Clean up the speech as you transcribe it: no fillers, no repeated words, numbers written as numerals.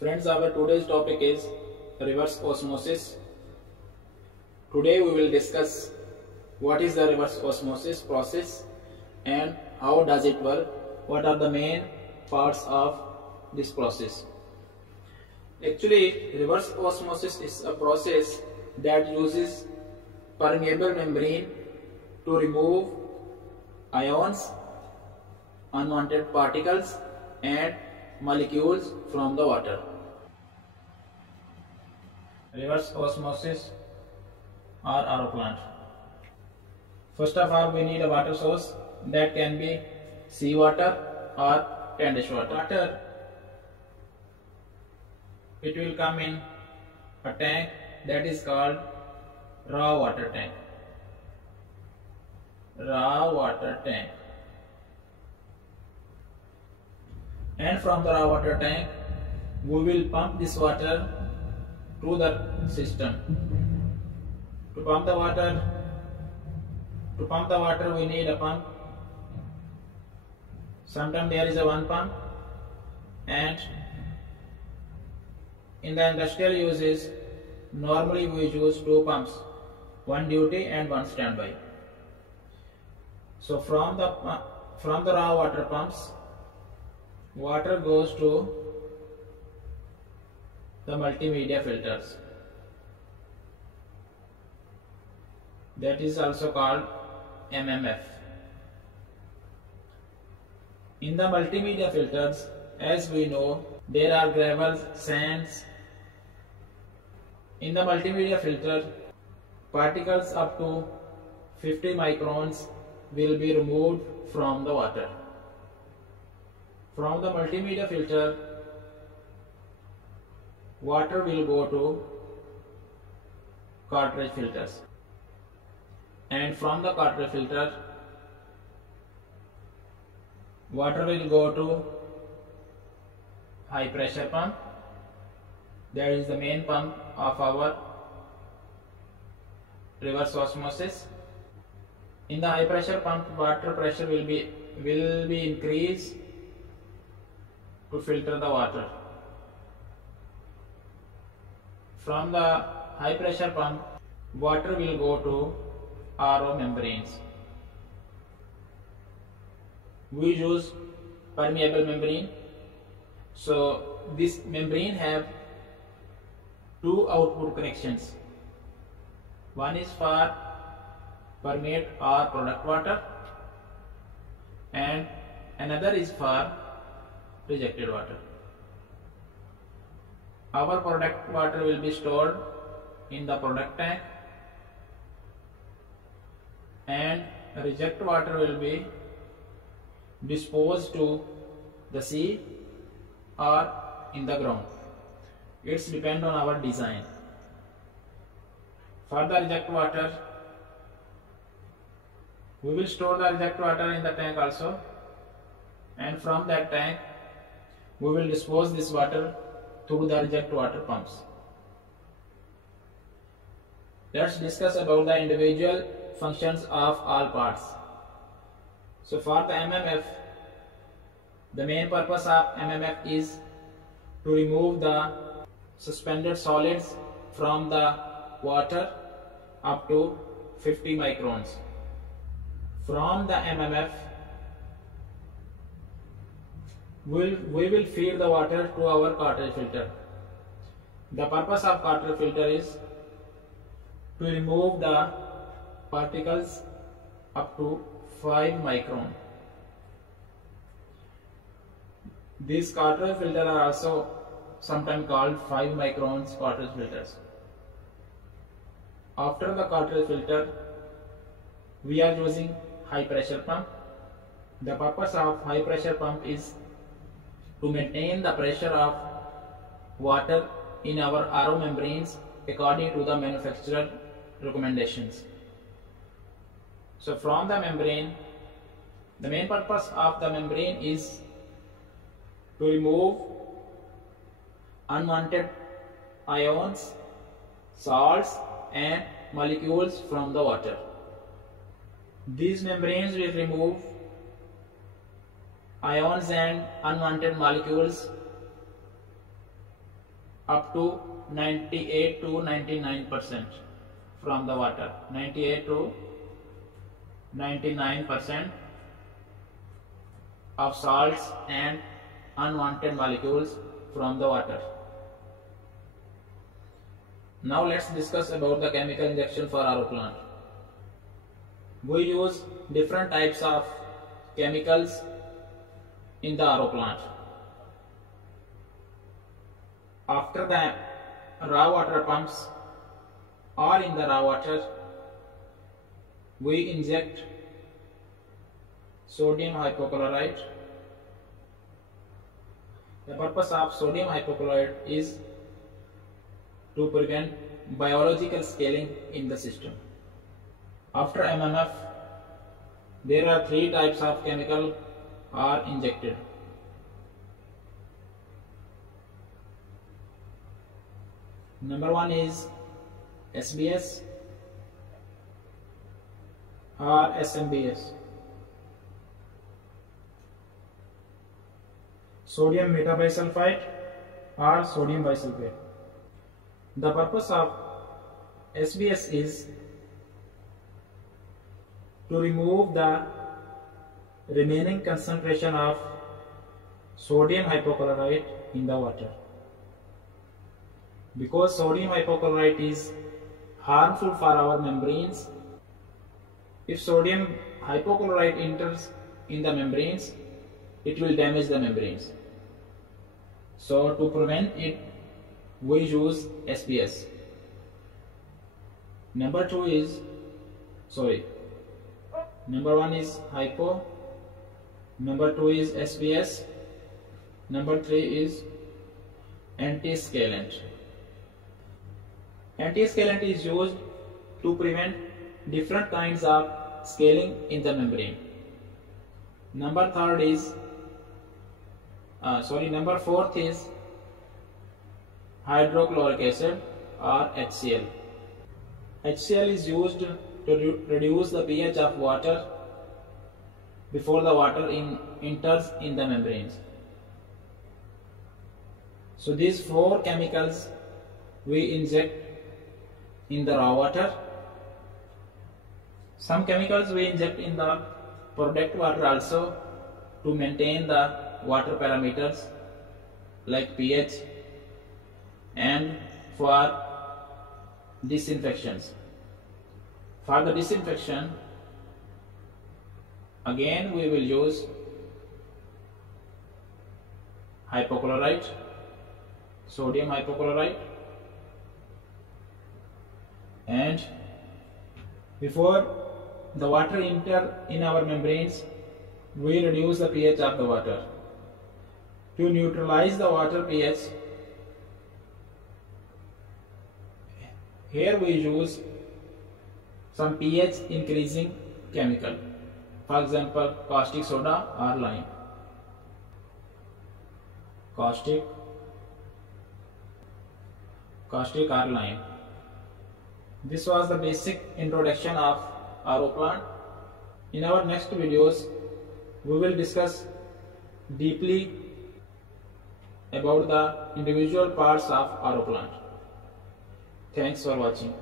Friends, our today's topic is reverse osmosis. Today we will discuss what is the reverse osmosis process and how does it work, what are the main parts of this process. Actually, reverse osmosis is a process that uses permeable membrane to remove ions, unwanted particles and molecules from the water. Reverse osmosis or RO plant. First of all, we need a water source that can be seawater or tannish water. It will come in a tank that is called raw water tank. Raw water tank. And from the raw water tank, we will pump this water to the system. To pump the water, we need a pump. Sometimes there is a one pump, and in the industrial uses, normally we use two pumps, one duty and one standby. So from the raw water pumps, water goes to the multimedia filters. That is also called MMF. In the multimedia filters, as we know, there are gravels, sands. In the multimedia filter, particles up to 50 microns will be removed from the water. From the multimedia filter, water will go to cartridge filters, and from the cartridge filter, water will go to high pressure pump. That is the main pump of our reverse osmosis. In the high pressure pump, water pressure will be increased to filter the water. From the high pressure pump, water will go to RO membranes. We use permeable membrane. So this membrane have two output connections. One is for permeate or product water, and another is for rejected water. Our product water will be stored in the product tank, and reject water will be disposed to the sea or in the ground. It's depend on our design. For the reject water, we will store the reject water in the tank also, and from that tank we will dispose this water through the reject water pumps. Let's discuss about the individual functions of all parts. So for the MMF, the main purpose of MMF is to remove the suspended solids from the water up to 50 microns. From the MMF, we will feed the water to our cartridge filter. The purpose of cartridge filter is to remove the particles up to 5 micron. These cartridge filters are also sometimes called 5 microns cartridge filters. After the cartridge filter, we are using high pressure pump. The purpose of high pressure pump is to maintain the pressure of water in our RO membranes according to the manufacturer recommendations. So from the membrane, the main purpose of the membrane is to remove unwanted ions, salts and molecules from the water. These membranes will remove ions and unwanted molecules up to 98 to 99% from the water. 98 to 99% of salts and unwanted molecules from the water. Now let's discuss about the chemical injection for RO plant. We use different types of chemicals in the RO plant. After the raw water pumps or in the raw water, we inject sodium hypochlorite. The purpose of sodium hypochlorite is to prevent biological scaling in the system. After MMF, there are three types of chemical are injected. Number one is SBS or SMBS. Sodium metabisulfite or sodium bisulfate. The purpose of SBS is to remove the remaining concentration of sodium hypochlorite in the water. Because sodium hypochlorite is harmful for our membranes, if sodium hypochlorite enters in the membranes, it will damage the membranes. So to prevent it, we use SBS. Number one is hypo, number two is SBS, number three is antiscalant. Antiscalant is used to prevent different kinds of scaling in the membrane. Number fourth is hydrochloric acid or HCl. HCl is used to reduce the pH of water before the water enters in the membranes. So these four chemicals we inject in the raw water. Some chemicals we inject in the product water also to maintain the water parameters like pH and for disinfections. For the disinfection, again we will use hypochlorite, sodium hypochlorite, and before the water enter in our membranes, we reduce the pH of the water. To neutralize the water pH, here we use some pH increasing chemical, for example caustic soda or lime. Caustic or lime. This was the basic introduction of RO plant. In our next videos, we will discuss deeply about the individual parts of RO plant. Thanks for watching.